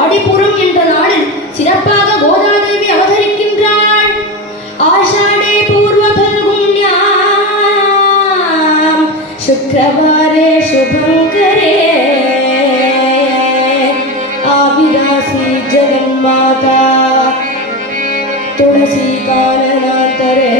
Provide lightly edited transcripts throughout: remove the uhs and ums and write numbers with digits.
ஆடிப்பூரம் என்ற நாளில் சிறப்பாக கோதாதேவி அவதரிக்கின்றாள். ஆஷாடே பூர்வ பல்குண்யாம் சுக்ரவாரே சுபங்கரே ஆவிராசி ஜெகன்மாதா துளசி கானனாந்தரே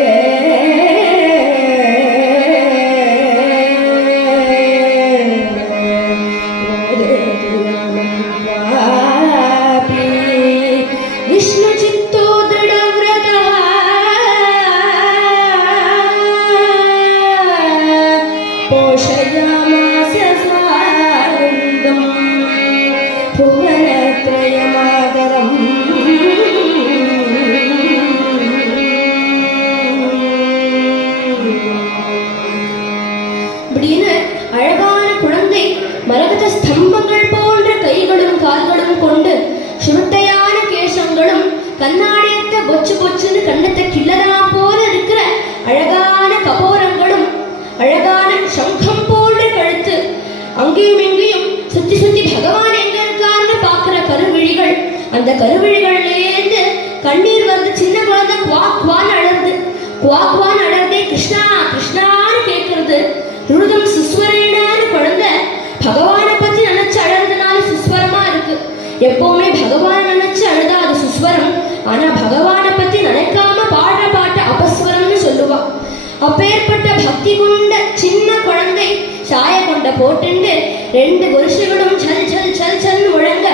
அழகான குழந்தை மரகத ஸ்தம்பங்கள் போன்ற கைகளும் கால்களும் கொண்டு சுருட்டையான கேசங்களும் கண்ணாடியத்த பொச்சு பொச்சுன்னு கண்ணத்தை கிள்ளலாம் போல இருக்கிற அழகான கபோரங்களும் அழகான சங்கம் போன்ற கழுத்து அங்கேயும் இங்கேயும் சுத்தி சுத்தி பகவான் எங்க இருக்கான்னு பாக்குற கருவிழிகள். அந்த கருவிழிகள்லேருந்து கண்ணீர் வந்து சின்ன குழந்தை குவாக்வான் அழறதே கிருஷ்ணா கிருஷ்ணான்னு கேட்கறது. ருதம் சுஸ்வரேனான்னு குழந்தை பகவானை பத்தி நினைச்சு அழறதுனால சுஸ்வரமா இருக்கு. எப்பவுமே பகவானை நினைச்சு அழுதா அது சுஸ்வரம். ஆனா பகவானை பத்தி நினைக்காம பாடுற பாட்ட அபஸ்வரம்னு சொல்லுவா. அப்பேற்பட்ட பக்தி கொண்ட சின்ன குழந்தை சாய கொண்ட போட்டுண்டு 2 வருஷங்களும் சல் சல் சல் சல் முழங்க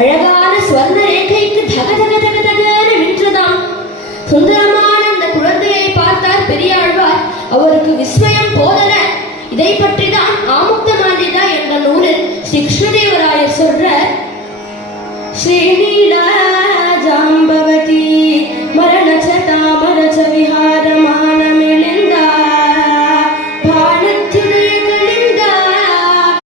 அழகான ஸ்வர்ண ரேகைக்கு தக தக தக தகன்னு நின்றுதான். சுந்தரமான அந்த குழந்தையை பார்த்தார் பெரியாழ்வார். அவருக்கு விஸ்மயம் போதல. இதை பற்றி தான் ஆமுக்த மாலிகா என்ற நூலில் ஸ்ரீ கிருஷ்ணதேவராயர் சொல்ற ஸ்ரீநீலாஜாம்ப